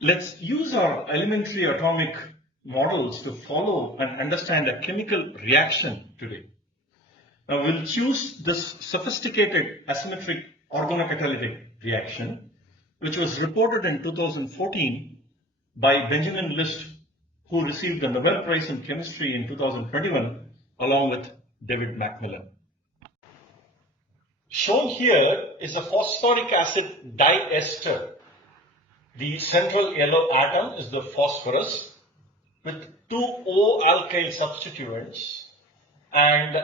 Let's use our elementary atomic models to follow and understand a chemical reaction today. Now we'll choose this sophisticated asymmetric organocatalytic reaction, which was reported in 2014 by Benjamin List, who received the Nobel Prize in Chemistry in 2021 along with David Macmillan. Shown here is a phosphoric acid diester. The central yellow atom is the phosphorus with two O alkyl substituents and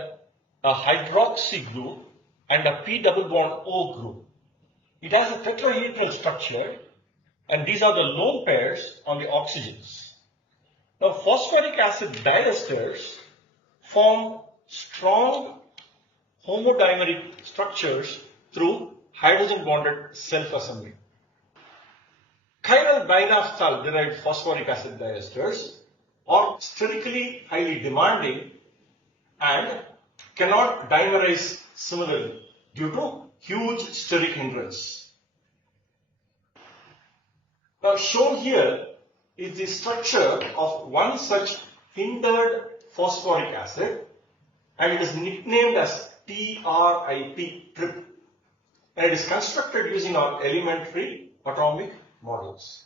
a hydroxy group and a P double bond O group. It has a tetrahedral structure and these are the lone pairs on the oxygens. Now phosphoric acid diesters form strong homodimeric structures through hydrogen bonded self-assembly. Chiral dinaphthal derived phosphoric acid diesters are sterically highly demanding and cannot dimerize similarly due to huge steric hindrance. Now shown here is the structure of one such hindered phosphoric acid and it is nicknamed as TRIP, trip, and it is constructed using our elementary atomic models.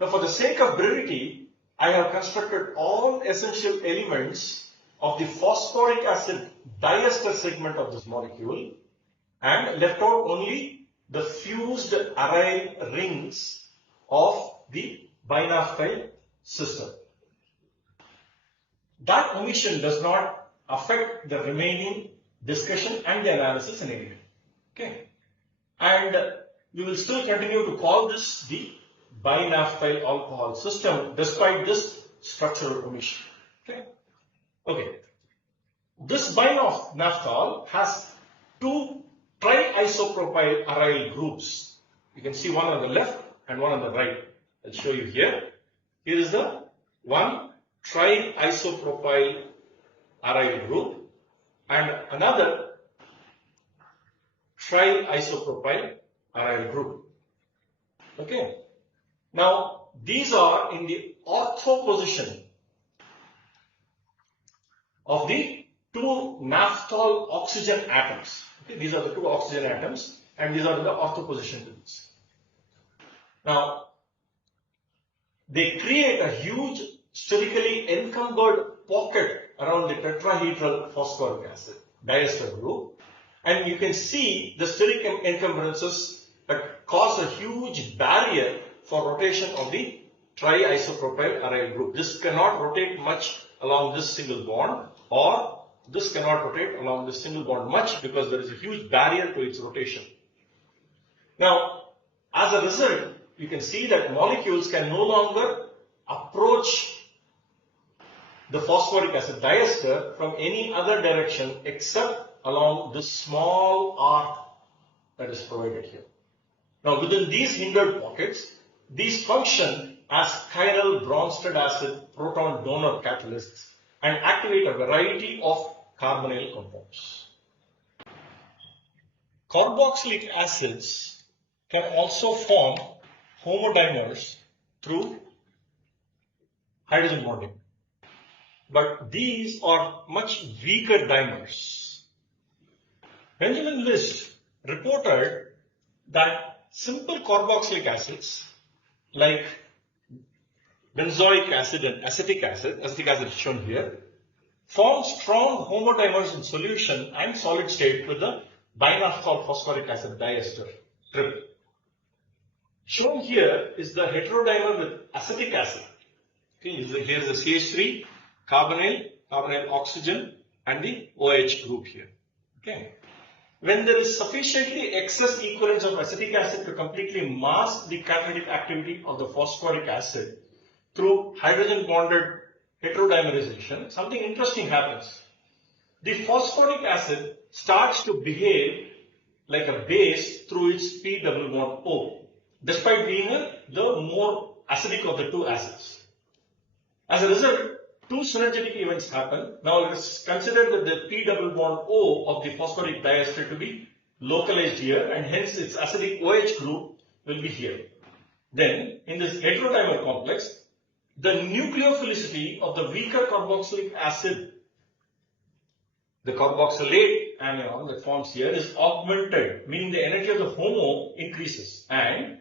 Now for the sake of brevity, I have constructed all essential elements of the phosphoric acid diester segment of this molecule and left out only the fused aryl rings of the binaphthal system. That omission does not affect the remaining discussion and the analysis in any way. Okay. And we will still continue to call this the binaphthal alcohol system despite this structural omission. Okay. This binaphthal has two triisopropyl aryl groups. You can see one on the left and one on the right. I'll show you here. Here is the one triisopropyl aryl group and another triisopropyl aryl group. Okay. Now these are in the ortho position of the two naphthol oxygen atoms. Okay. These are the two oxygen atoms and these are in the ortho position to this. Now they create a huge sterically encumbered pocket around the tetrahedral phosphoric acid diester group, and you can see the steric encumbrances that cause a huge barrier for rotation of the triisopropyl aryl group. This cannot rotate much along this single bond, or this cannot rotate along this single bond much because there is a huge barrier to its rotation. Now, as a result, you can see that molecules can no longer approach the phosphoric acid diester from any other direction except along this small arc that is provided here. Now within these hindered pockets, these function as chiral Bronsted acid proton donor catalysts and activate a variety of carbonyl compounds. Carboxylic acids can also form homodimers through hydrogen bonding. But these are much weaker dimers. Benjamin List reported that simple carboxylic acids like benzoic acid and acetic acid is shown here, form strong homodimers in solution and solid state with the binaphthal phosphoric acid diester, trip. Shown here is the heterodimer with acetic acid. Okay, here is the CH3, carbonyl oxygen and the OH group here. Okay. When there is sufficiently excess equivalence of acetic acid to completely mask the catalytic activity of the phosphoric acid through hydrogen bonded heterodimerization, something interesting happens. The phosphoric acid starts to behave like a base through its P double bond O, despite being the more acidic of the two acids. As a result, two synergetic events happen. Now let us consider that the P double bond O of the phosphoric diester to be localized here, and hence its acidic OH group will be here. then in this heterodimer complex, the nucleophilicity of the weaker carboxylic acid, the carboxylate anion that forms here, is augmented, meaning the energy of the HOMO increases, and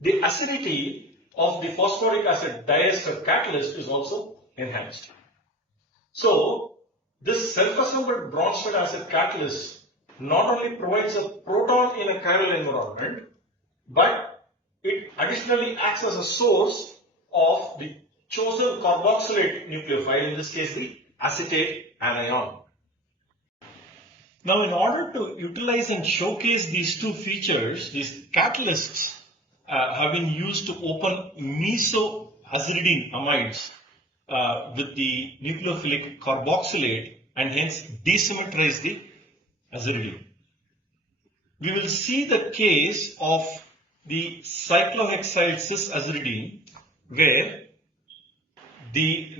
the acidity of the phosphoric acid diester catalyst is also enhanced. So, this self-assembled Bronsted acid catalyst not only provides a proton in a chiral environment, but it additionally acts as a source of the chosen carboxylate nucleophile, in this case the acetate anion. Now, in order to utilize and showcase these two features, these catalysts have been used to open mesoaziridine amides with the nucleophilic carboxylate and hence desymmetrize the aziridine. We will see the case of the cyclohexyl cis-aziridine where the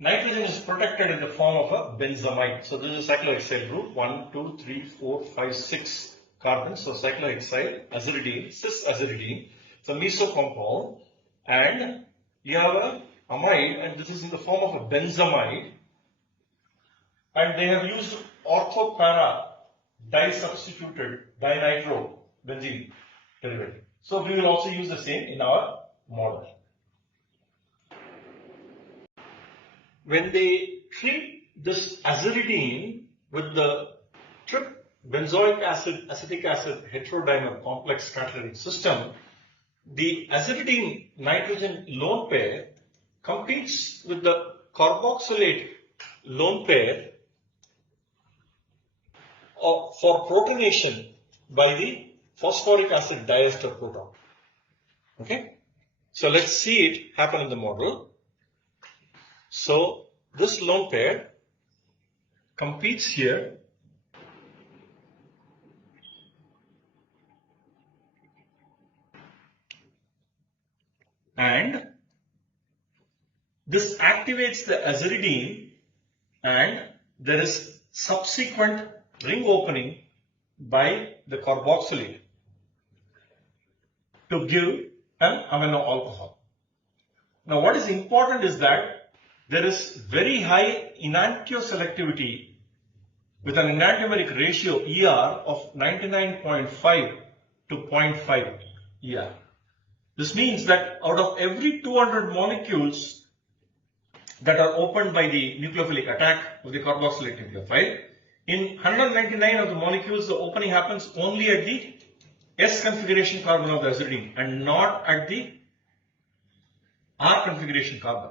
nitrogen is protected in the form of a benzamide. So this is a cyclohexyl group, 1, 2, 3, 4, 5, 6 carbons. So cyclohexyl aziridine, cis-aziridine, it's a meso compound, and you have a amide, and this is in the form of a benzamide, and they have used orthopara disubstituted dinitro-benzene derivative. So we will also use the same in our model. When they treat this aziridine with the trip-benzoic acid, acetic acid heterodimer complex catalytic system, the aziridine nitrogen lone pair competes with the carboxylate lone pair for protonation by the phosphoric acid diester proton. Okay, so let's see it happen in the model. So this lone pair competes here and this activates the aziridine, and there is subsequent ring opening by the carboxylate to give an amino alcohol. Now what is important is that there is very high enantioselectivity with an enantiomeric ratio ER of 99.5 to 0.5 ER. This means that out of every 200 molecules that are opened by the nucleophilic attack of the carboxylate nucleophile, in 199 of the molecules, the opening happens only at the S configuration carbon of the aziridine and not at the R configuration carbon.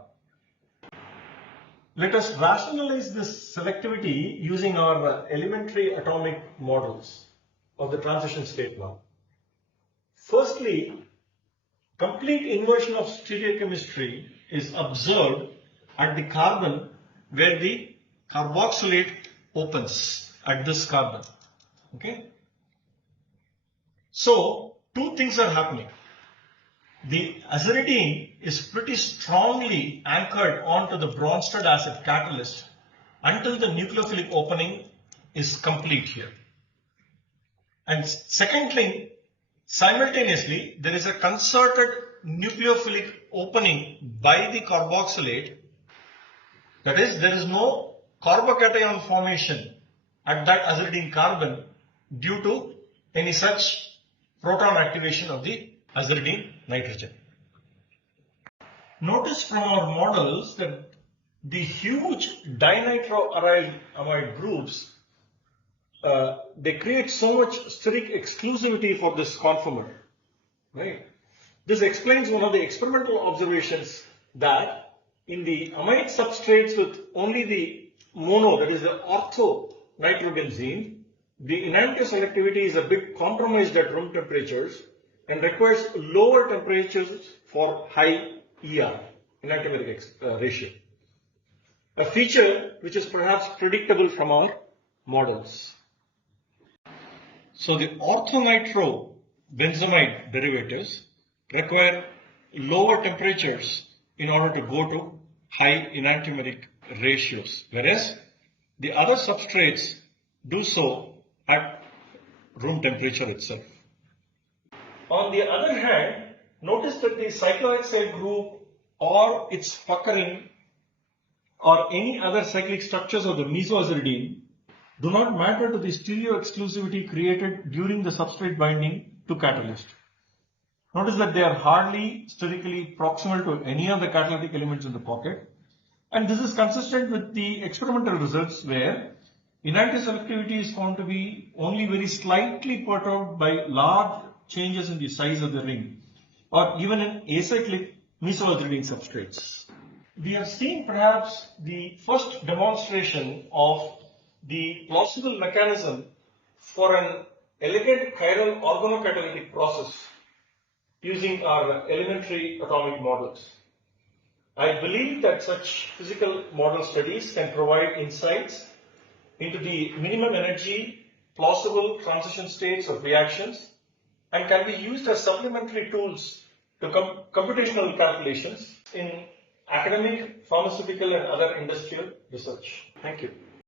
Let us rationalize this selectivity using our elementary atomic models of the transition state now. Firstly, complete inversion of stereochemistry is observed at the carbon where the carboxylate opens at this carbon. Okay. So, two things are happening. The aziridine is pretty strongly anchored onto the Bronsted acid catalyst until the nucleophilic opening is complete here. And secondly, simultaneously, there is a concerted nucleophilic opening by the carboxylate. That is, there is no carbocation formation at that aziridine carbon due to any such proton activation of the aziridine nitrogen. Notice from our models that the huge dinitroamide groups, they create so much steric exclusivity for this conformer, right? This explains one of the experimental observations that in the amide substrates with only the mono, that is the ortho nitrobenzene, the enantioselectivity is a bit compromised at room temperatures and requires lower temperatures for high ER, enantiomeric ratio. A feature which is perhaps predictable from our models. So the orthonitrobenzamide derivatives require lower temperatures in order to go to high enantiomeric ratios, whereas the other substrates do so at room temperature itself. On the other hand, notice that the cyclohexyl group or its puckering or any other cyclic structures of the mesoaziridine do not matter to the stereoexclusivity created during the substrate binding to catalyst. Notice that they are hardly sterically proximal to any of the catalytic elements in the pocket, and this is consistent with the experimental results where enantioselectivity is found to be only very slightly perturbed by large changes in the size of the ring or even in acyclic mesoaziridine substrates. We have seen perhaps the first demonstration of the plausible mechanism for an elegant chiral organocatalytic process using our elementary atomic models. I believe that such physical model studies can provide insights into the minimum energy plausible transition states of reactions and can be used as supplementary tools to computational calculations in academic, pharmaceutical and other industrial research. Thank you.